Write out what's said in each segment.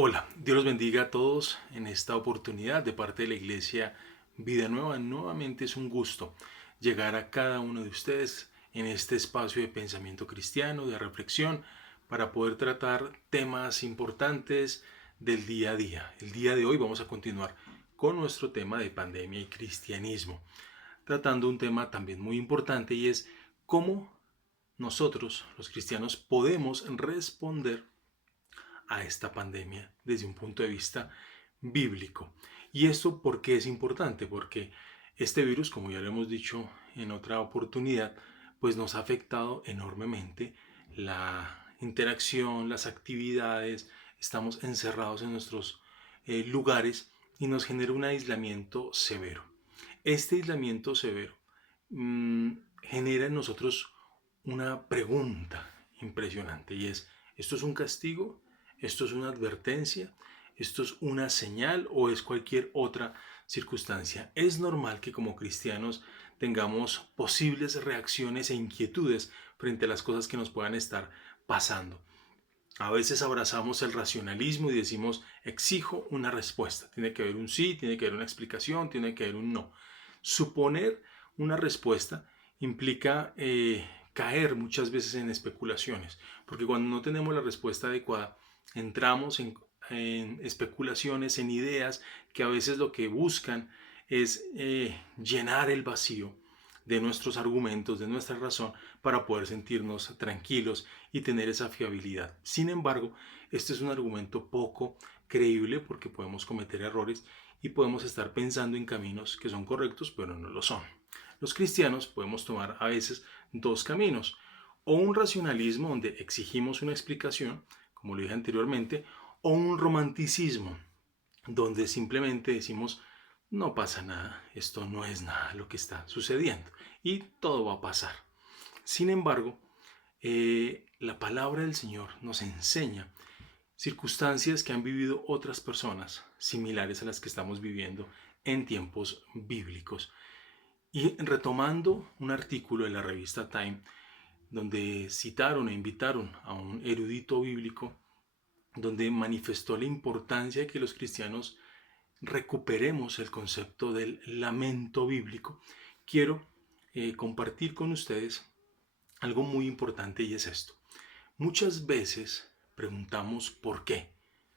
Hola, Dios los bendiga a todos en esta oportunidad de parte de la Iglesia Vida Nueva. Nuevamente es un gusto llegar a cada uno de ustedes en este espacio de pensamiento cristiano, de reflexión, para poder tratar temas importantes del día a día. El día de hoy vamos a continuar con nuestro tema de pandemia y cristianismo, tratando un tema también muy importante y es cómo nosotros, los cristianos, podemos responder a esta pandemia desde un punto de vista bíblico. ¿Y esto por qué es importante? Porque este virus, como ya lo hemos dicho en otra oportunidad, pues nos ha afectado enormemente la interacción, las actividades, estamos encerrados en nuestros lugares y nos genera un aislamiento severo. Este aislamiento severo genera en nosotros una pregunta impresionante y es, ¿esto es un castigo? ¿Esto es una advertencia? ¿Esto es una señal o es cualquier otra circunstancia? Es normal que como cristianos tengamos posibles reacciones e inquietudes frente a las cosas que nos puedan estar pasando. A veces abrazamos el racionalismo y decimos, exijo una respuesta. Tiene que haber un sí, tiene que haber una explicación, tiene que haber un no. Suponer una respuesta implica caer muchas veces en especulaciones, porque cuando no tenemos la respuesta adecuada, entramos en especulaciones, en ideas que a veces lo que buscan es llenar el vacío de nuestros argumentos, de nuestra razón, para poder sentirnos tranquilos y tener esa fiabilidad. Sin embargo, este es un argumento poco creíble porque podemos cometer errores y podemos estar pensando en caminos que son correctos, pero no lo son. Los cristianos podemos tomar a veces dos caminos, o un racionalismo donde exigimos una explicación, como lo dije anteriormente, o un romanticismo donde simplemente decimos no pasa nada, esto no es nada lo que está sucediendo y todo va a pasar. Sin embargo, la palabra del Señor nos enseña circunstancias que han vivido otras personas similares a las que estamos viviendo en tiempos bíblicos. Y retomando un artículo de la revista Time, donde citaron e invitaron a un erudito bíblico, donde manifestó la importancia de que los cristianos recuperemos el concepto del lamento bíblico, quiero compartir con ustedes algo muy importante y es esto. Muchas veces preguntamos por qué,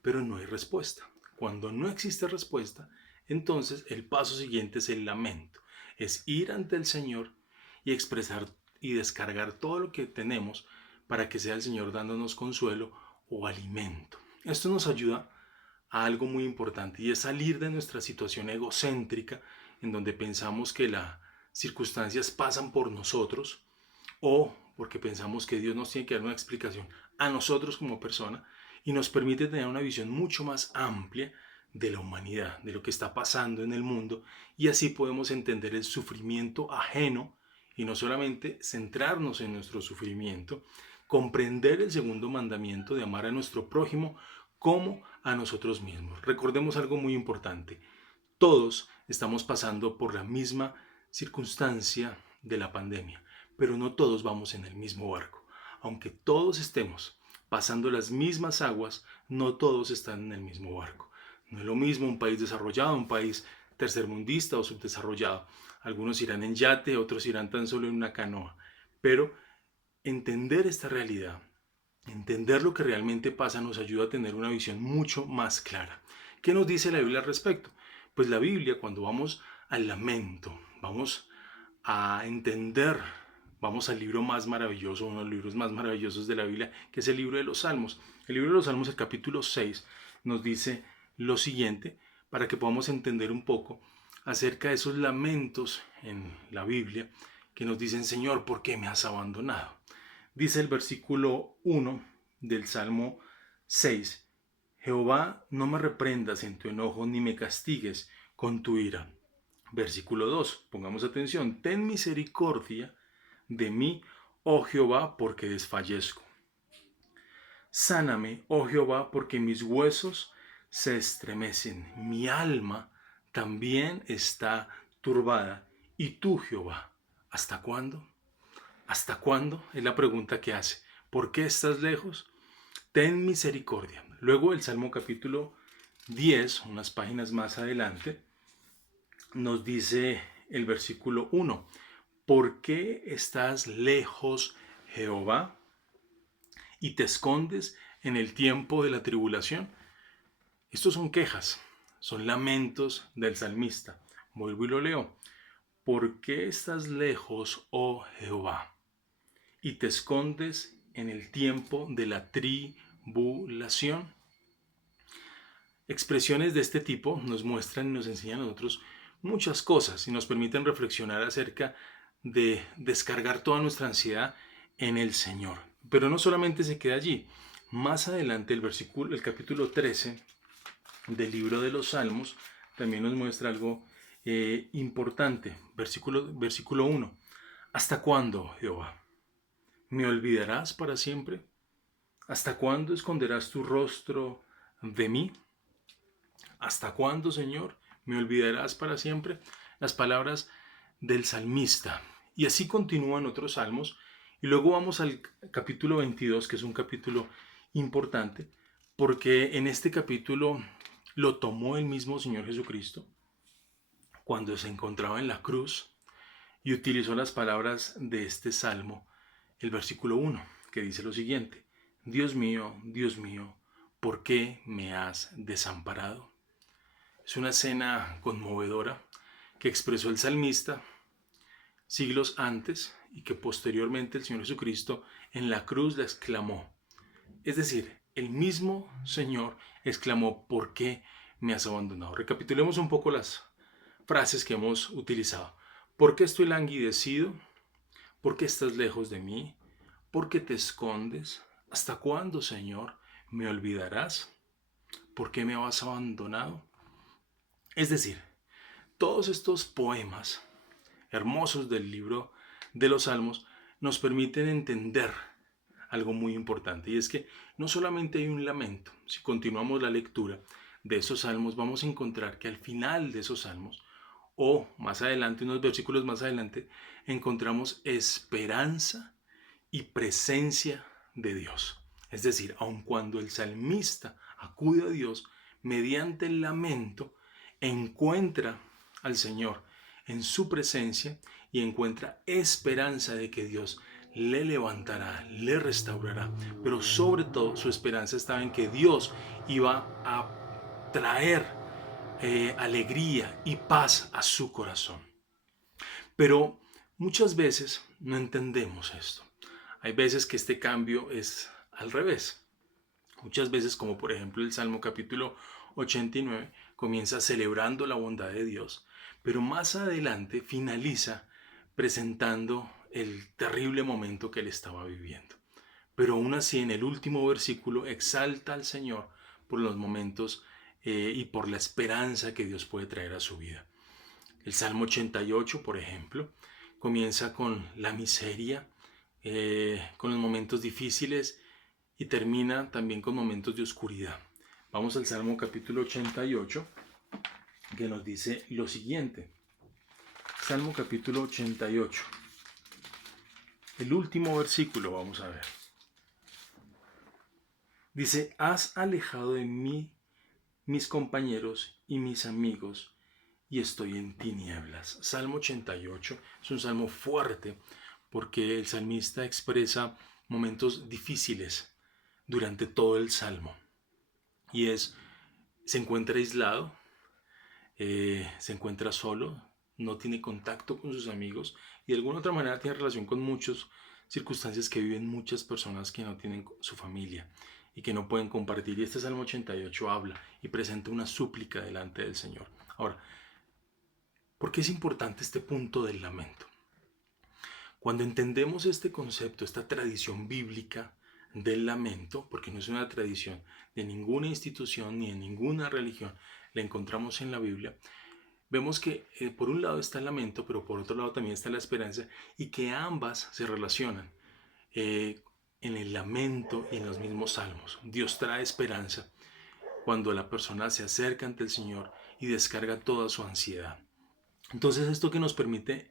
pero no hay respuesta. Cuando no existe respuesta, entonces el paso siguiente es el lamento. Es ir ante el Señor y expresar y descargar todo lo que tenemos para que sea el Señor dándonos consuelo o alimento. Esto nos ayuda a algo muy importante y es salir de nuestra situación egocéntrica en donde pensamos que las circunstancias pasan por nosotros o porque pensamos que Dios nos tiene que dar una explicación a nosotros como persona y nos permite tener una visión mucho más amplia de la humanidad, de lo que está pasando en el mundo y así podemos entender el sufrimiento ajeno y no solamente centrarnos en nuestro sufrimiento, comprender el segundo mandamiento de amar a nuestro prójimo como a nosotros mismos. Recordemos algo muy importante. Todos estamos pasando por la misma circunstancia de la pandemia, pero no todos vamos en el mismo barco. Aunque todos estemos pasando las mismas aguas, no todos están en el mismo barco. No es lo mismo un país desarrollado, un país tercermundista o subdesarrollado. Algunos irán en yate, otros irán tan solo en una canoa. Pero entender esta realidad, entender lo que realmente pasa nos ayuda a tener una visión mucho más clara. ¿Qué nos dice la Biblia al respecto? Pues la Biblia, cuando vamos al lamento, vamos a entender, vamos al libro más maravilloso, uno de los libros más maravillosos de la Biblia, que es el libro de los Salmos. El libro de los Salmos, el capítulo 6, nos dice lo siguiente, para que podamos entender un poco acerca de esos lamentos en la Biblia que nos dicen, Señor, ¿por qué me has abandonado? Dice el versículo 1 del Salmo 6, Jehová, no me reprendas en tu enojo ni me castigues con tu ira. Versículo 2, pongamos atención, ten misericordia de mí, oh Jehová, porque desfallezco. Sáname, oh Jehová, porque mis huesos se estremecen, mi alma también está turbada. ¿Y tú, Jehová, hasta cuándo? ¿Hasta cuándo? Es la pregunta que hace. ¿Por qué estás lejos? Ten misericordia. Luego el Salmo capítulo 10, unas páginas más adelante, nos dice el versículo 1. ¿Por qué estás lejos, Jehová, y te escondes en el tiempo de la tribulación? Estos son quejas, son lamentos del salmista. Vuelvo y lo leo. ¿Por qué estás lejos, oh Jehová, y te escondes en el tiempo de la tribulación? Expresiones de este tipo nos muestran y nos enseñan a nosotros muchas cosas y nos permiten reflexionar acerca de descargar toda nuestra ansiedad en el Señor. Pero no solamente se queda allí. Más adelante el capítulo 13 del libro de los Salmos también nos muestra algo importante. Versículo 1. ¿Hasta cuándo, Jehová? ¿Me olvidarás para siempre? ¿Hasta cuándo esconderás tu rostro de mí? ¿Hasta cuándo, Señor, me olvidarás para siempre? Las palabras del salmista. Y así continúan otros salmos. Y luego vamos al capítulo 22, que es un capítulo importante, porque en este capítulo lo tomó el mismo Señor Jesucristo cuando se encontraba en la cruz y utilizó las palabras de este salmo, el versículo 1, que dice lo siguiente: Dios mío, ¿por qué me has desamparado? Es una escena conmovedora que expresó el salmista siglos antes y que posteriormente el Señor Jesucristo en la cruz la exclamó. Es decir, el mismo Señor exclamó: ¿por qué me has abandonado? Recapitulemos un poco las frases que hemos utilizado. ¿Por qué estoy languidecido? ¿Por qué estás lejos de mí? ¿Por qué te escondes? ¿Hasta cuándo, Señor, me olvidarás? ¿Por qué me has abandonado? Es decir, todos estos poemas hermosos del libro de los Salmos nos permiten entender algo muy importante, y es que no solamente hay un lamento. Si continuamos la lectura de esos salmos, vamos a encontrar que al final de esos salmos, o más adelante, unos versículos más adelante, encontramos esperanza y presencia de Dios. Es decir, aun cuando el salmista acude a Dios mediante el lamento, encuentra al Señor en su presencia y encuentra esperanza de que Dios le levantará, le restaurará, pero sobre todo su esperanza estaba en que Dios iba a traer alegría y paz a su corazón. Pero muchas veces no entendemos esto. Hay veces que este cambio es al revés. Muchas veces, como por ejemplo el Salmo capítulo 89, comienza celebrando la bondad de Dios, pero más adelante finaliza presentando el terrible momento que él estaba viviendo. Pero aún así, en el último versículo exalta al Señor por los momentos y por la esperanza que Dios puede traer a su vida. El Salmo 88, por ejemplo, comienza con la miseria, con los momentos difíciles, y termina también con momentos de oscuridad. Vamos al Salmo capítulo 88, que nos dice lo siguiente. Salmo capítulo 88. El último versículo, vamos a ver. Dice: has alejado de mí mis compañeros y mis amigos, y estoy en tinieblas. Salmo 88 es un salmo fuerte porque el salmista expresa momentos difíciles durante todo el salmo. Y se encuentra aislado, se encuentra solo, no tiene contacto con sus amigos y de alguna otra manera tiene relación con muchas circunstancias que viven muchas personas que no tienen su familia y que no pueden compartir. Y este Salmo 88 habla y presenta una súplica delante del Señor. Ahora, ¿por qué es importante este punto del lamento? Cuando entendemos este concepto, esta tradición bíblica del lamento, porque no es una tradición de ninguna institución ni de ninguna religión, la encontramos en la Biblia, vemos que por un lado está el lamento, pero por otro lado también está la esperanza, y que ambas se relacionan en el lamento y en los mismos salmos. Dios trae esperanza cuando la persona se acerca ante el Señor y descarga toda su ansiedad. Entonces, esto que nos permite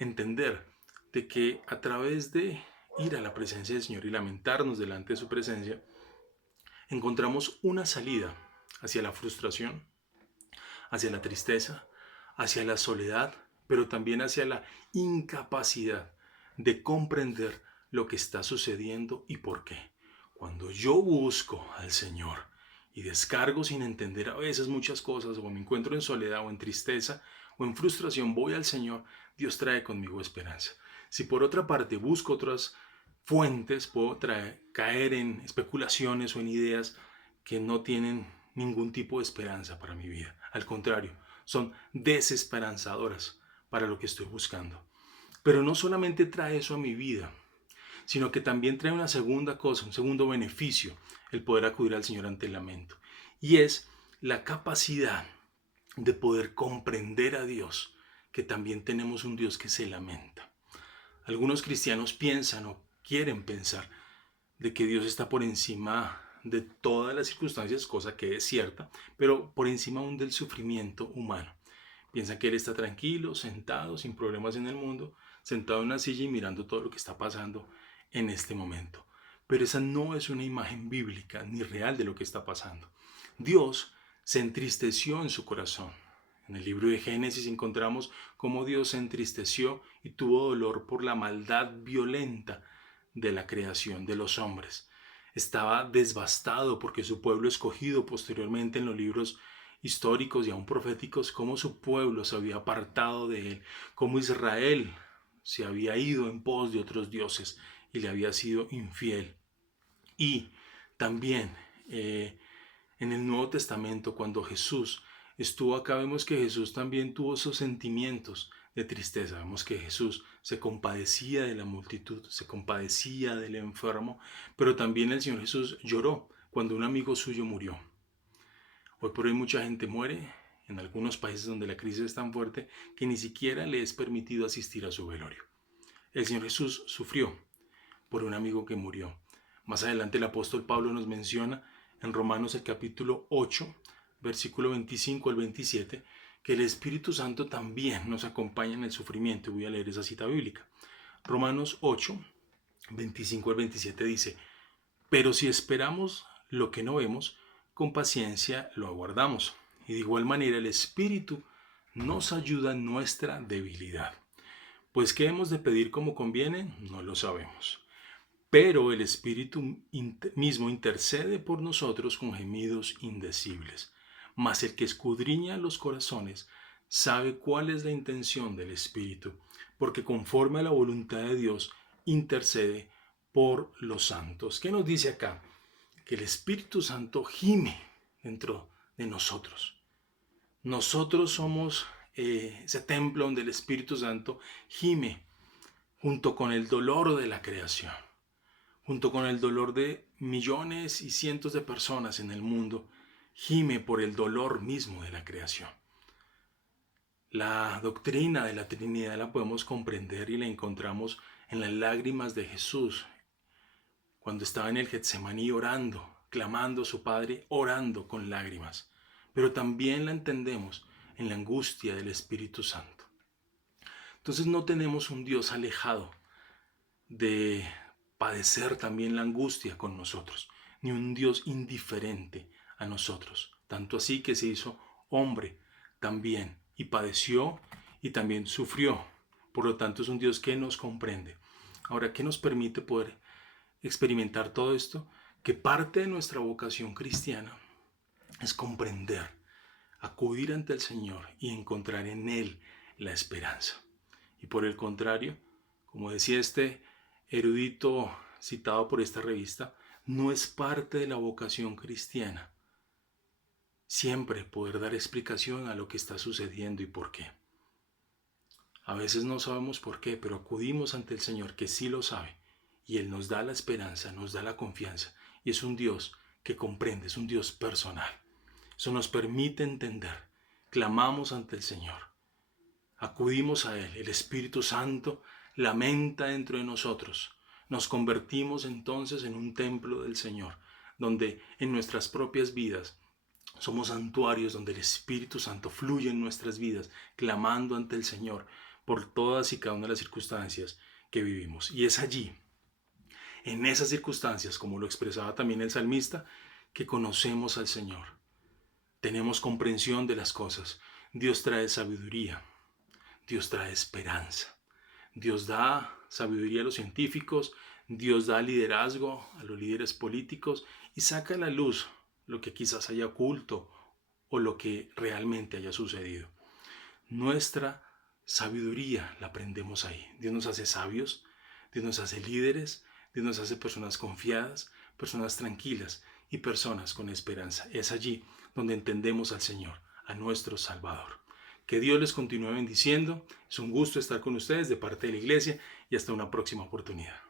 entender de que a través de ir a la presencia del Señor y lamentarnos delante de su presencia, encontramos una salida hacia la frustración, hacia la tristeza, hacia la soledad, pero también hacia la incapacidad de comprender lo que está sucediendo y por qué. Cuando yo busco al Señor y descargo sin entender a veces muchas cosas, o me encuentro en soledad o en tristeza o en frustración, voy al Señor, Dios trae conmigo esperanza. Si por otra parte busco otras fuentes, puedo caer en especulaciones o en ideas que no tienen ningún tipo de esperanza para mi vida. Al contrario, son desesperanzadoras para lo que estoy buscando. Pero no solamente trae eso a mi vida, sino que también trae una segunda cosa, un segundo beneficio, el poder acudir al Señor ante el lamento. Y es la capacidad de poder comprender a Dios, que también tenemos un Dios que se lamenta. Algunos cristianos piensan o quieren pensar de que Dios está por encima de todas las circunstancias, cosa que es cierta, pero por encima aún del sufrimiento humano. Piensan que Él está tranquilo, sentado, sin problemas en el mundo, sentado en una silla y mirando todo lo que está pasando en este momento. Pero esa no es una imagen bíblica ni real de lo que está pasando. Dios se entristeció en su corazón. En el libro de Génesis encontramos cómo Dios se entristeció y tuvo dolor por la maldad violenta de la creación de los hombres. Estaba devastado porque su pueblo escogido posteriormente en los libros históricos y aún proféticos, cómo su pueblo se había apartado de él, cómo Israel se había ido en pos de otros dioses y le había sido infiel. Y también en el Nuevo Testamento, cuando Jesús estuvo acá, vemos que Jesús también tuvo esos sentimientos de tristeza. Vemos que Jesús se compadecía de la multitud, se compadecía del enfermo, pero también el Señor Jesús lloró cuando un amigo suyo murió. Hoy por hoy mucha gente muere en algunos países donde la crisis es tan fuerte que ni siquiera le es permitido asistir a su velorio. El Señor Jesús sufrió por un amigo que murió. Más adelante el apóstol Pablo nos menciona en Romanos el capítulo 8, versículo 25 al 27, que el Espíritu Santo también nos acompaña en el sufrimiento. Voy a leer esa cita bíblica. Romanos 8, 25 al 27 dice: pero si esperamos lo que no vemos, con paciencia lo aguardamos. Y de igual manera el Espíritu nos ayuda en nuestra debilidad. Pues ¿qué hemos de pedir como conviene? No lo sabemos. Pero el Espíritu mismo intercede por nosotros con gemidos indecibles. Mas el que escudriña los corazones sabe cuál es la intención del Espíritu, porque conforme a la voluntad de Dios intercede por los santos. ¿Qué nos dice acá? Que el Espíritu Santo gime dentro de nosotros. Nosotros somos ese templo donde el Espíritu Santo gime junto con el dolor de la creación, junto con el dolor de millones y cientos de personas en el mundo, gime por el dolor mismo de la creación. La doctrina de la Trinidad la podemos comprender y la encontramos en las lágrimas de Jesús, cuando estaba en el Getsemaní orando, clamando a su Padre, orando con lágrimas. Pero también la entendemos en la angustia del Espíritu Santo. Entonces no tenemos un Dios alejado de padecer también la angustia con nosotros, ni un Dios indiferente a nosotros. Tanto así que se hizo hombre también y padeció y también sufrió. Por lo tanto es un Dios que nos comprende. Ahora, ¿qué nos permite poder experimentar todo esto? Que parte de nuestra vocación cristiana es comprender, acudir ante el Señor y encontrar en Él la esperanza. Y por el contrario, como decía este erudito citado por esta revista, no es parte de la vocación cristiana siempre poder dar explicación a lo que está sucediendo y por qué. A veces no sabemos por qué, pero acudimos ante el Señor que sí lo sabe y Él nos da la esperanza, nos da la confianza y es un Dios que comprende, es un Dios personal. Eso nos permite entender. Clamamos ante el Señor, acudimos a Él, el Espíritu Santo lamenta dentro de nosotros. Nos convertimos entonces en un templo del Señor, donde en nuestras propias vidas somos santuarios donde el Espíritu Santo fluye en nuestras vidas, clamando ante el Señor por todas y cada una de las circunstancias que vivimos. Y es allí, en esas circunstancias, como lo expresaba también el salmista, que conocemos al Señor. Tenemos comprensión de las cosas. Dios trae sabiduría. Dios trae esperanza. Dios da sabiduría a los científicos. Dios da liderazgo a los líderes políticos y saca a la luz lo que quizás haya oculto o lo que realmente haya sucedido. Nuestra sabiduría la aprendemos ahí. Dios nos hace sabios, Dios nos hace líderes, Dios nos hace personas confiadas, personas tranquilas y personas con esperanza. Es allí donde entendemos al Señor, a nuestro Salvador. Que Dios les continúe bendiciendo. Es un gusto estar con ustedes de parte de la iglesia y hasta una próxima oportunidad.